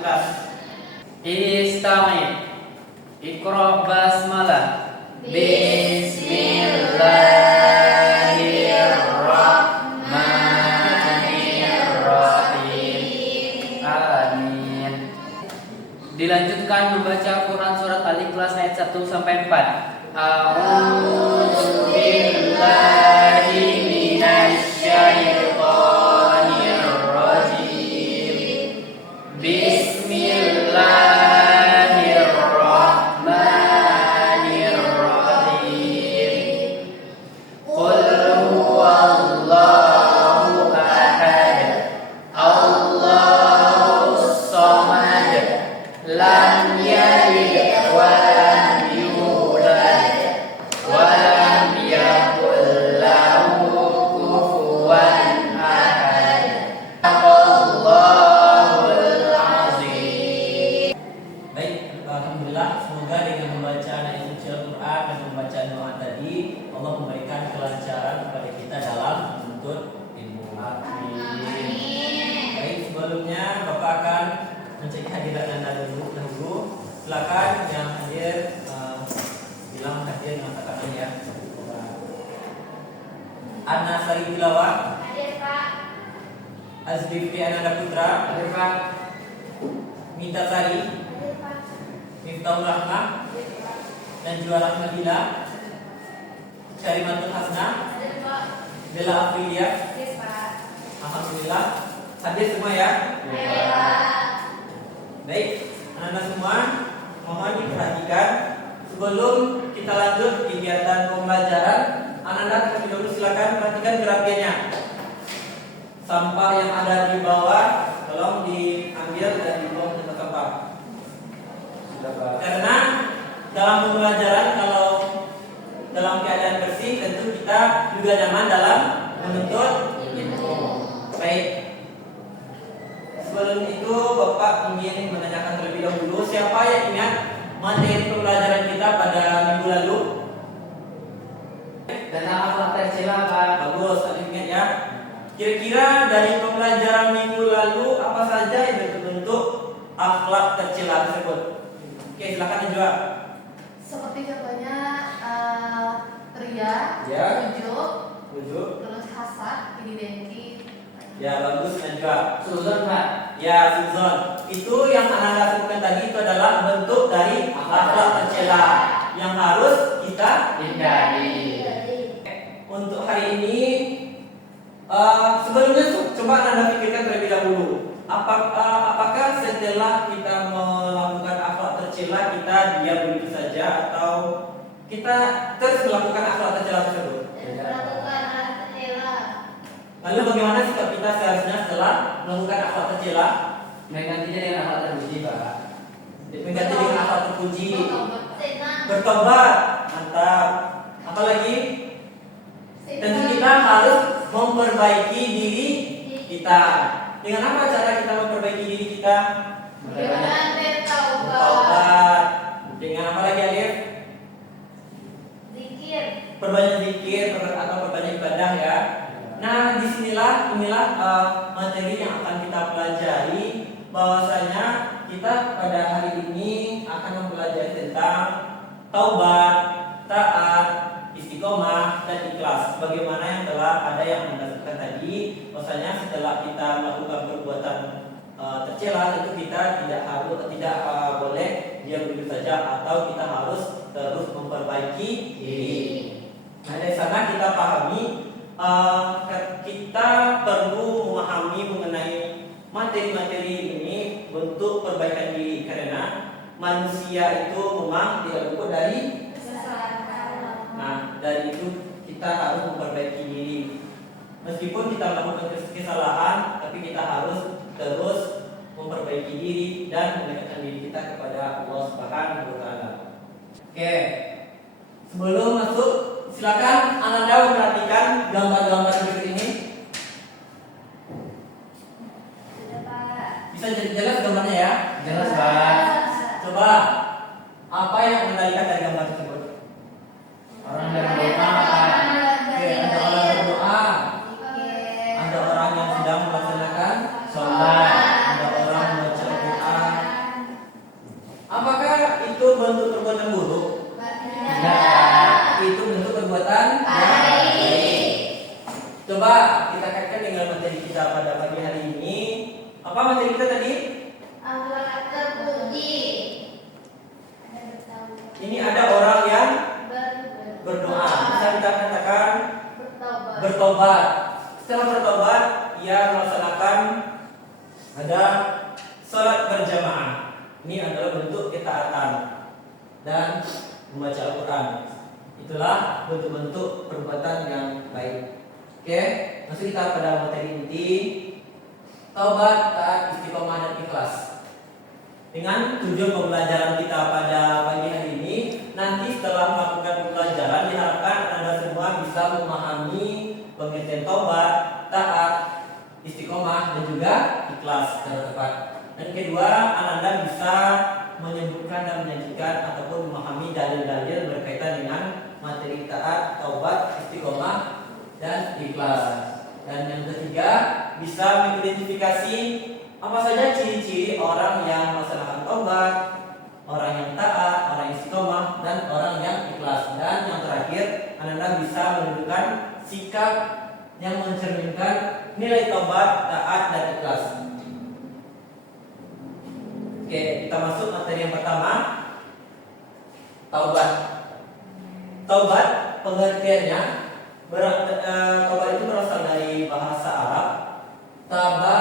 Ikhlas. Istami. Iqra basmalah. Bismillahirrahmanirrahim. Amin. Dilanjutkan membaca Quran surat Al-Ikhlas ayat 1 sampai 4. A'udzu billahi minasyaitonir rajim. Bismillahirrahmanirrahim. Qul huwallahu ahad. Allahus samad. Lam yalid wa lam yulad wa lam yakul lahu kufuwan ahad. Allahul azim. Baik, alhamdulillah, semoga dengan membaca ayat suci Al-Quran dan membaca doa tadi, Allah memberikan kelancaran kepada kita dalam menuntut ilmu. Amin. Baik, sebelumnya Bapak akan mencek hadirat Anda dahulu. Silakan yang hadir bilang hadir dengan kata ya. Ana Sari Tilawah. Hadir Pak. Azbifri Ananda Putra. Hadir Pak. Mita Sari. Hadir Pak. Miftahul Rahmah. Hadir Pak. Dan Juara Madila. Syarimatul Hasnah. Hadir Pak. Bella Aprilia. Hadir Pak. Alhamdulillah hadir semua ya. Hadir Pak. Baik, anak-anak semua, mohon diperhatikan sebelum kita lanjut kegiatan pembelajaran. Anak-anak terlebih dahulu silakan perhatikan gerakannya. Sampah yang ada di bawah tolong diambil dan dibuang ke tempat sampah. Sudah Pak. Karena dalam pembelajaran kalau dalam keadaan bersih tentu kita juga nyaman dalam menuntut ilmu. Baik. Sebelum itu Bapak ingin menanyakan terlebih dahulu, siapa yang ingat materi pembelajaran kita pada minggu lalu? Dan akhlak tercela Pak. Bagus, ada ingat ya. Kira-kira dari pembelajaran minggu lalu apa saja yang berbentuk akhlak tercela tersebut? Oke, silakan dijawab. Seperti contohnya ria, Ya. ujuk, terus hasad, iri dengki. Ya, bagus Najwa. Suzon Pak. Ya, Suzon. Itu yang anak sebutkan tadi itu adalah bentuk dari akhlak tercela yang harus kita Hindari. Untuk hari ini sebelumnya coba Anda pikirkan terlebih dahulu. Apakah setelah kita melakukan akhlak tercela kita diam begitu saja atau kita terus melakukan akhlak tercela tersebut? Melakukan hal tercela. Lalu bagaimana sikap kita seharusnya setelah melakukan akhlak tercela? Menggantinya dengan akhlak terpuji Pak. Mengganti dengan akhlak terpuji. Senang. Bertobat, mantap. Apalagi tentu kita harus memperbaiki diri kita. Dengan apa cara kita memperbaiki diri kita? Dengan bertaubat. Bertobat. Dengan apa lagi Alif? Zikir. Perbanyak zikir atau perbanyak ibadah ya. Nah, inilah materi yang akan kita pelajari, bahwasanya kita pada hari ini akan mempelajari tentang taubat, taat, istiqomah dan ikhlas. Bagaimana yang telah ada yang mendasarkan tadi, bahwasanya setelah kita melakukan perbuatan tercela, tentu kita tidak boleh diam begitu saja, atau kita harus terus memperbaiki diri. Nah, dari sana kita pahami, kita perlu memahami mengenai materi-materi ini bentuk perbaikan diri, karena manusia itu memang tidak luput dari. Nah, dari itu kita harus memperbaiki diri. Meskipun kita melakukan kesalahan, tapi kita harus terus memperbaiki diri dan mendekatkan diri kita kepada Allah Subhanahu wa taala. Oke. Sebelum masuk, silakan Anda memperhatikan gambar-gambar berikut ini. Sudah Pak. Bisa jadi jelas gambarnya ya? Jelas Pak. Coba apa yang mengendalikan dari gambar tersebut? Orang yang berdoa Pak. Oke, ada orang berdoa, Zikir. ada orang yang sedang melaksanakan Sholat. ada orang membaca Al-Quran, tadi? Alat terpuji. Ada bertaubat. Ini ada orang yang Ber- berdoa. Bisa kita katakan bertaubat. bertobat. Setelah bertobat, ia melaksanakan ada sholat berjamaah. Ini adalah bentuk ketaatan dan membaca Al-Quran. Itulah bentuk-bentuk perbuatan yang baik. Oke, masuk kita pada materi inti. Taubat, taat, istiqomah dan ikhlas. Dengan tujuan pembelajaran kita pada pagi hari ini, nanti setelah melakukan pembelajaran diharapkan Anda semua bisa memahami pengertian taubat, taat, istiqomah dan juga ikhlas secara tepat. Dan kedua, Anda bisa menyebutkan dan menyajikan ataupun memahami dalil-dalil berkaitan dengan materi taat, taubat, istiqomah dan ikhlas. Dan yang ketiga, bisa mengidentifikasi apa saja ciri-ciri orang yang melaksanakan taubat, orang yang taat, orang yang istiqomah, dan orang yang ikhlas. Dan yang terakhir, Anda bisa menunjukkan sikap yang mencerminkan nilai taubat, taat, dan ikhlas. Oke, kita masuk materi yang pertama. Taubat. Taubat pengertiannya taubat itu berasal dari bahasa Arab taba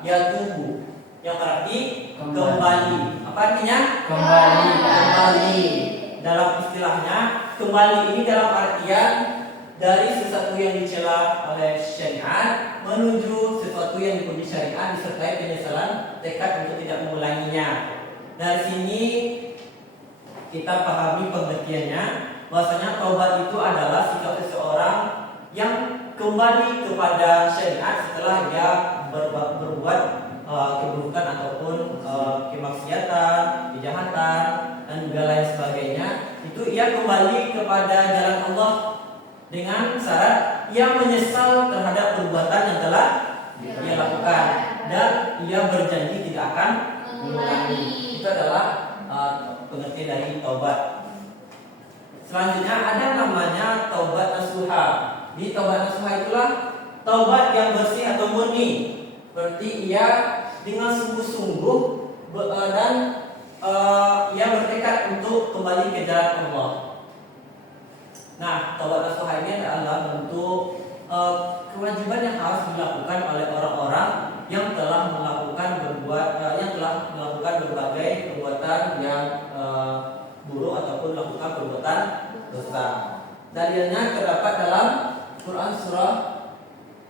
yatubu, yang berarti kembali. Apa artinya? Kembali. Dalam istilahnya, kembali ini dalam artian dari sesuatu yang dicela oleh syariat menuju sesuatu yang dipuji syariat disertai penyesalan tekad untuk tidak mengulanginya. Dari sini kita pahami pengertiannya, bahwasanya taubat itu adalah sikap seseorang yang kembali kepada syariat setelah dia berbuat keburukan ataupun kemaksiatan, kejahatan dan juga lain sebagainya. Itu ia kembali kepada jalan Allah dengan syarat ia menyesal terhadap perbuatan yang telah ia lakukan dan ia berjanji tidak akan mengulangi. Itu adalah pengertian dari taubat. Selanjutnya ada namanya taubat nasuha. Di taubat nasuha itulah taubat yang bersih atau murni. Berarti ia dengan sungguh-sungguh dan ia bertekad untuk kembali ke jalan Allah. Nah, taubat nasuha ini adalah bentuk kewajiban yang harus dilakukan oleh orang-orang yang telah melakukan berbagai perbuatan yang buruk ataupun melakukan perbuatan dosa. Dalilnya terdapat dalam Quran surah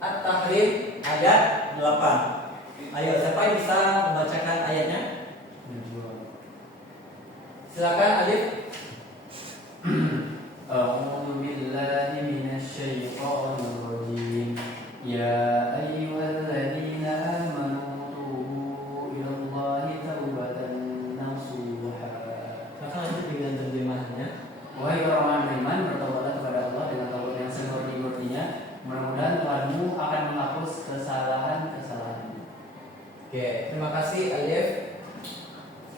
At-Tahrim ayat 8. Ayo, siapa yang bisa membacakan ayatnya? Silakan Alif. أعوذ بالله من الشيطان الرجيم يا أيها الذين آمنوا توبوا إلى الله توبة نصوحا. Maka lanjut dengan terjemahannya. Wahai orang beriman, bertobatlah kepada Allah dengan taubat yang semurni-murninya. Mudah-mudahan Tuhanmu akan menghapus kesalahan-kesalahanmu. Oke, terima kasih Alif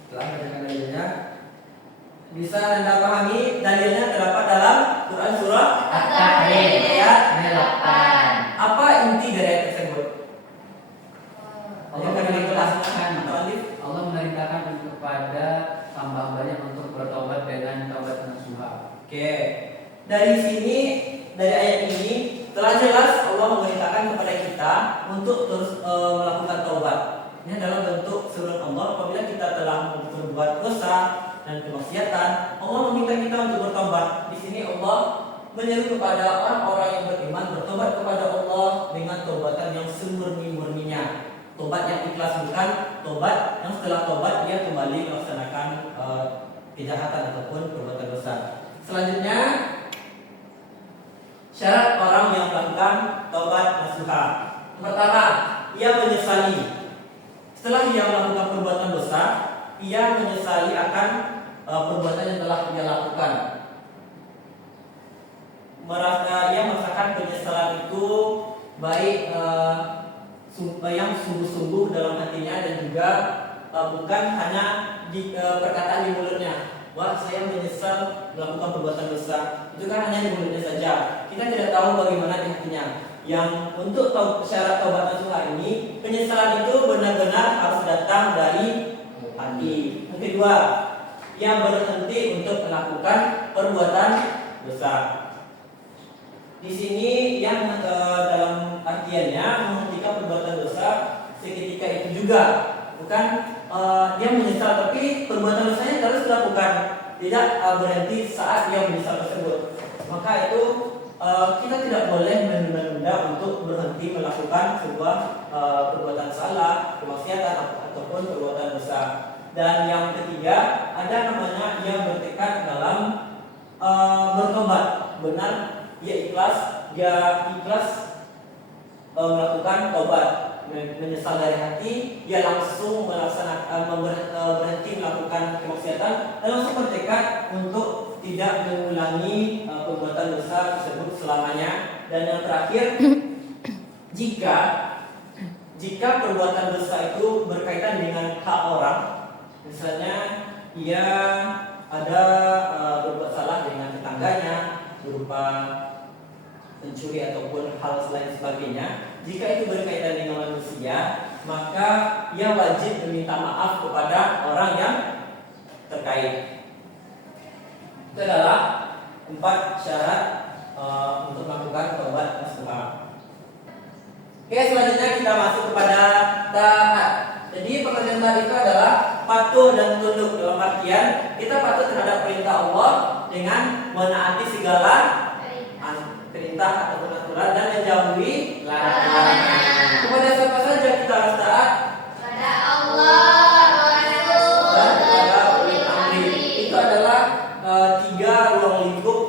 telah menyampaikan dalilnya. Bisa Anda pahami dalilnya terdapat dalam Quran surah At-Tahrim ayat 8. Apa inti dari ayat tersebut? Allah memerintahkan atau Alif? Allah memerintahkan kepada hamba-hambanya untuk bertobat dengan taubat nasuha. Oke, dari sini, dari ayat ini telah jelas Allah memerintahkan kepada kita untuk terus melakukan taubat. Ini adalah bentuk seruan Allah apabila kita telah berbuat dosa dan kemaksiatan, Allah meminta kita untuk bertobat. Di sini Allah menyeru kepada orang-orang yang beriman bertobat kepada Allah dengan taubatan yang semurni-murninya. Tobat yang ikhlas, bukan tobat yang setelah tobat dia kembali melaksanakan kejahatan ataupun perbuatan dosa. Selanjutnya, syarat orang yang melakukan taubat nasuha. Pertama, ia menyesali. Setelah ia melakukan perbuatan dosa, ia menyesali akan perbuatan yang telah ia lakukan. Ia merasakan penyesalan itu baik yang sungguh-sungguh dalam hatinya dan juga bukan hanya di perkataan di mulutnya. Wah, saya menyesal melakukan perbuatan dosa. Itu kan hanya di mulutnya saja. Kita tidak tahu bagaimana di hatinya. Yang untuk syarat taubat nasuha ini, penyesalan itu benar-benar harus datang dari hati. Yang kedua, yang berhenti untuk melakukan perbuatan dosa. Di sini yang dalam artiannya menghentikan perbuatan dosa seketika itu juga, bukan dia menyesal tapi perbuatan dosanya terus dilakukan, tidak berhenti saat dia menyesal tersebut. Maka itu kita tidak boleh menunda-nunda untuk berhenti melakukan sebuah perbuatan salah, kemaksiatan ataupun perbuatan dosa. Dan yang ketiga, ada namanya yang bertekad dalam bertobat. Benar, dia ikhlas melakukan tobat, menyesal dari hati, dia langsung melaksanakan berhenti melakukan kemaksiatan dan langsung bertekad untuk tidak mengulangi perbuatan dosa tersebut selamanya. Dan yang terakhir, jika perbuatan dosa itu berkaitan dengan hak orang, misalnya ia ada berbuat salah dengan tetangganya berupa mencuri ataupun hal lain sebagainya, jika itu berkaitan dengan manusia, maka ia wajib meminta maaf kepada orang yang terkait. Itu adalah 4 syarat untuk melakukan taubat nasuha. Oke, selanjutnya kita masuk kepada taat. Jadi pengertian taat itu adalah patuh dan tunduk, dalam artian kita patuh terhadap perintah Allah dengan menaati segala perintah ataupun aturan dan menjauhi larangan. Kepada siapa saja kita harus taat? Pada Allah, Rasul, Dan kepada ulil ulil amri. amri. Itu adalah 3 ruang lingkup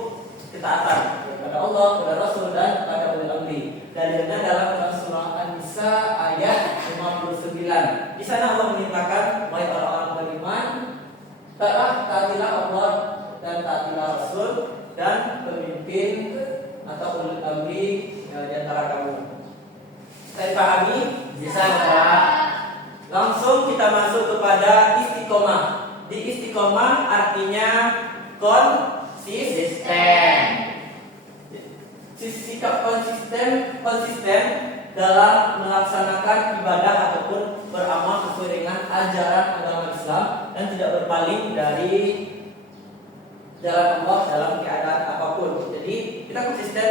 ketaatan, kepada Allah, kepada Rasul, dan kepada ulil amri. Dalilnya dalam surah An-Nisa ayat 59. Di sana Allah menyatakan, wahai orang-orang beriman, taatilah Allah dan taatilah Rasul dan pemimpin atau ulil amri di antara kamu. Saya pahami? Bisa enggak? Langsung kita masuk kepada istiqomah. Di istiqomah artinya konsisten. Sikap konsisten dalam melaksanakan ibadah ataupun beramal sesuai dengan ajaran agama Islam dan tidak berpaling dari jalan Allah dalam keadaan apapun. Jadi kita konsisten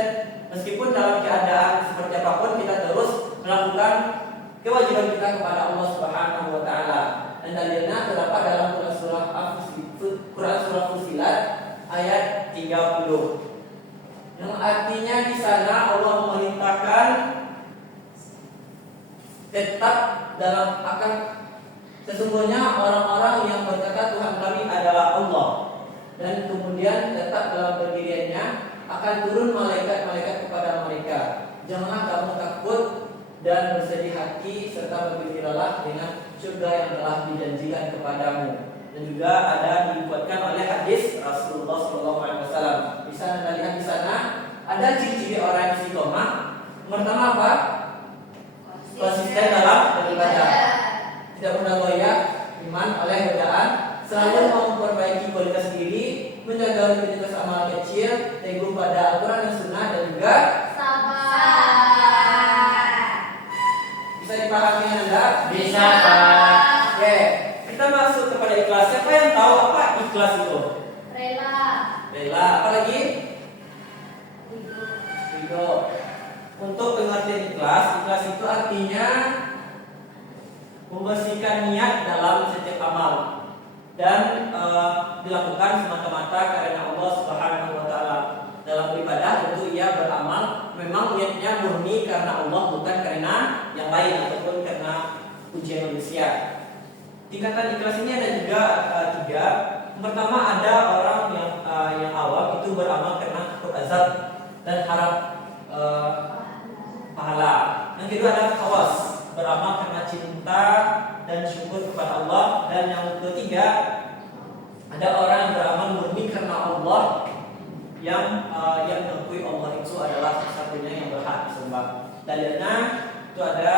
meskipun dalam keadaan seperti apapun, kita terus melakukan kewajiban kita kepada Allah Subhanahu wa taala. Dan dalilnya terdapat dalam Quran surah Fussilat ayat 30. Yang artinya di sana Allah memerintahkan tetap dalam akan sesungguhnya orang-orang yang berkata Tuhan kami adalah Allah, dan kemudian tetap dalam pendiriannya akan turun malaikat-malaikat kepada mereka. Janganlah kamu takut dan bersedih hati serta bergembiralah dengan surga yang telah dijanjikan kepadamu. Dan juga ada dikuatkan oleh hadis Rasulullah SAW. Bisa Anda lihat di sana ada ciri-ciri orang yang istiqomah. Pertama apa? Konsisten dalam beribadah, tidak mudah goyah iman oleh godaan, selalu memperbaiki kualitas diri, menjaga rutinitas amal kecil, teguh pada Al-Quran dan Sunnah, dan juga sabar. Bisa dipahami Anda? Bisa, Pak. Oke, kita masuk kepada ikhlas. Siapa yang tahu apa ikhlas itu? Rela. Rela. Apa lagi? Ridho. Ridho. Untuk pengertian ikhlas itu artinya membersihkan niat dalam setiap amal dan dilakukan semata-mata karena Allah Subhanahu wa taala. Dalam beribadah tentu ia beramal memang niatnya murni karena Allah, bukan karena yang lain ataupun karena pujian manusia. Tingkatan ikhlas ini ada juga 3. Yang pertama, ada orang yang awam itu beramal karena takut azab dan harap pahala. Yang kedua ada khawas, beramal karena cinta dan syukur kepada Allah. Dan yang ketiga, ada orang yang beramal murni karena Allah, yang mengakui Allah itu adalah satu-satunya yang berhak disembah. Dalilnya itu ada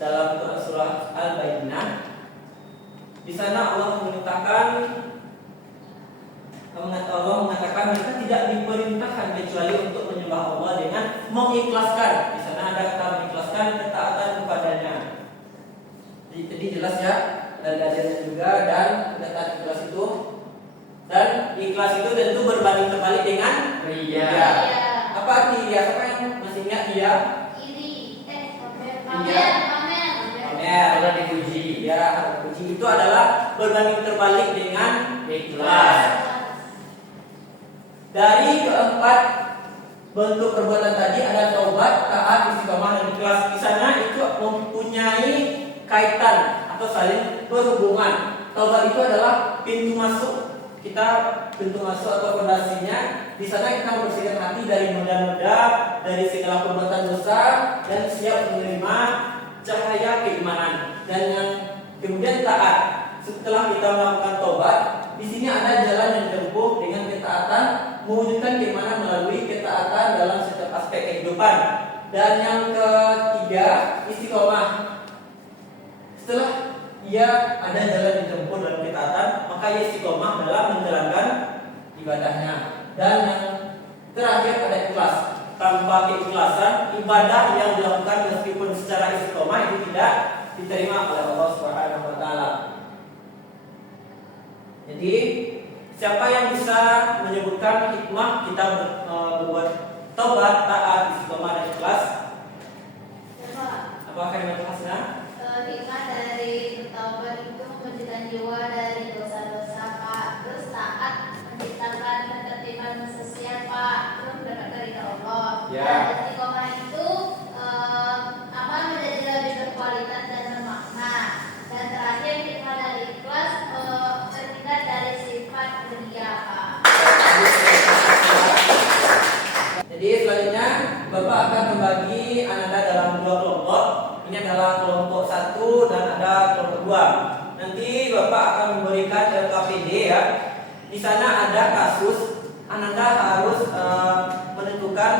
dalam surah Al-Baqarah. Di sana Allah mengatakan mereka tidak diperintahkan kecuali untuk menyembah Allah dengan mengikhlaskan. Di sana ada kata mengikhlaskan ketaatan kepadanya. Jadi jelas ya, dan ajarnya juga dan ketaatan ikhlas itu. Dan ikhlas itu tentu berbanding terbalik dengan Ria. Iya. Apa arti ria? Apa yang masih ingat ria? Iri. Iya. Pamer. Pamer. Kalau dipuji. Ya, puji itu adalah berbanding terbalik dengan Ikhlas. Dari keempat bentuk perbuatan tadi ada taubat, taat, istiqomah dan ikhlas. Di sana itu mempunyai kaitan atau saling berhubungan. Taubat itu adalah pintu masuk kita, pintu masuk atau fondasinya. Di sana kita membersihkan hati dari noda-noda, dari segala perbuatan dosa dan siap menerima cahaya keimanan. Dan yang kemudian taat. Setelah kita melakukan taubat, di sini ada jalan yang ditempuh dengan ketaatan, mewujudkan keimanan melalui ketaatan dalam setiap aspek kehidupan. Dan yang ketiga, istiqomah. Setelah ia ada jalan ditempuh dalam ketaatan, maka ia istiqomah dalam menjalankan ibadahnya. Dan yang terakhir ada ikhlas. Tanpa keikhlasan, ibadah yang dilakukan meskipun secara istiqomah itu tidak diterima oleh Allah Subhanahu wa taala. Jadi siapa yang bisa menyebutkan hikmah kita berbuat taubat, taat, istiqomah dan ikhlas? Apa kalimat khasnya? Hikmah dari bertaubat itu membersihkan jiwa dari dosa-dosa, Pak. Terus taat menciptakan ketertiban sosial, Pak. Terus mendapat ridha Allah. Ya. Dan istiqomah itu menjadi lebih berkualitas dan bermakna. Dan terakhir hikmah dari ikhlas terhindar dari sifat dunia, Pak. Jadi selanjutnya Bapak akan membagi Ananda dalam dua kelompok. Ini adalah kelompok 1 dan ada kelompok 2. Nanti Bapak akan memberikan LKPD ya. Di sana ada kasus, Ananda harus menentukan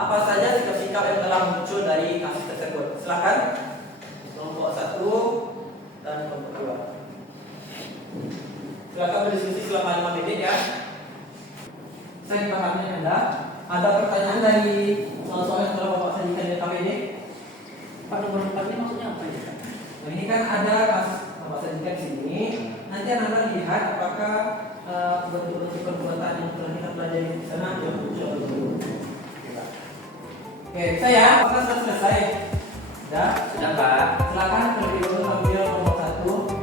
apa saja sikap-sikap yang telah muncul dari kasus tersebut. Silakan. Kelompok 1 dan kelompok 2. Silakan berdiskusi selama 5 menit ya. Saya dipahami Anda. Ada pertanyaan dari soal-soal yang telah Bapak sajikan di LKPD? Pak, nomor 4 ini maksudnya apa ya? Nah, ini kan ada kasus Bapak sajikan di sini. Nanti Anda lihat apakah bentuk-bentuk perbuatan yang telah kita pelajari di sana yang muncul. Oke, bisa ya? Apakah sudah selesai? Sudah? Sudah, Pak. Silakan terlebih dahulu ambil kelompok 1.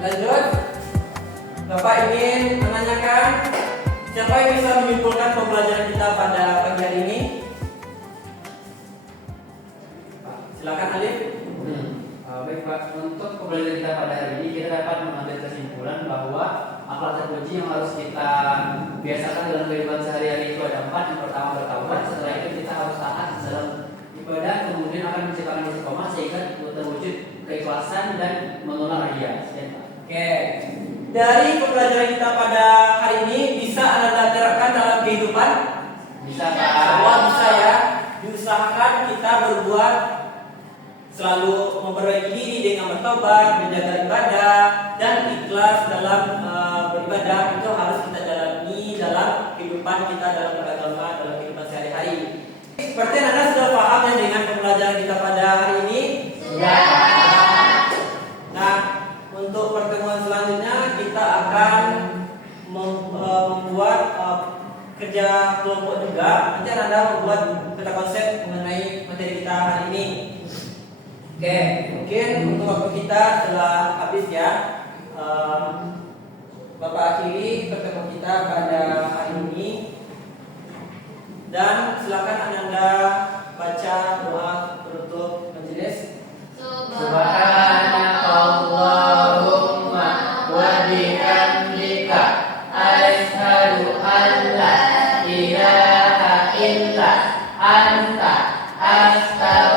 Lanjut, Bapak ingin menanyakan siapa yang bisa menyimpulkan pembelajaran kita pada pagi hari ini? Silakan Alif. Baik Pak, untuk pembelajaran kita pada hari ini kita dapat mengambil kesimpulan bahwa akhlak terpuji yang harus kita biasakan dalam kehidupan sehari-hari itu ada 4. Yang pertama bertaubat, setelah itu kita harus taat dalam ibadah, kemudian akan menciptakan istiqomah sehingga terwujud keikhlasan dan menolak ria. Sekian Pak. Oke, dari pembelajaran kita pada hari ini bisa Anda terapkan dalam kehidupan? Bisa Bisa. Pak. Semua bisa ya. Diusahakan kita berbuat selalu memperbaiki diri dengan bertobat, menjaga ibadah dan ikhlas dalam beribadah. Itu harus kita jalani dalam kehidupan kita dalam beragama, dalam kehidupan sehari-hari. Seperti Anda sudah paham ya dengan pembelajaran kita pada hari ini? Sudah. Nah, untuk pertemuan selanjutnya kita akan membuat kerja kelompok juga. Nanti Anda membuat peta konsep mengenai materi kita hari ini. Oke, mungkin untuk waktu kita telah habis ya. Bapak akhiri pertemuan kita pada hari ini. Dan silakan Anda baca doa penutup majelis. Subhanakallahumma wa bihamdika anta, astaghfirullah.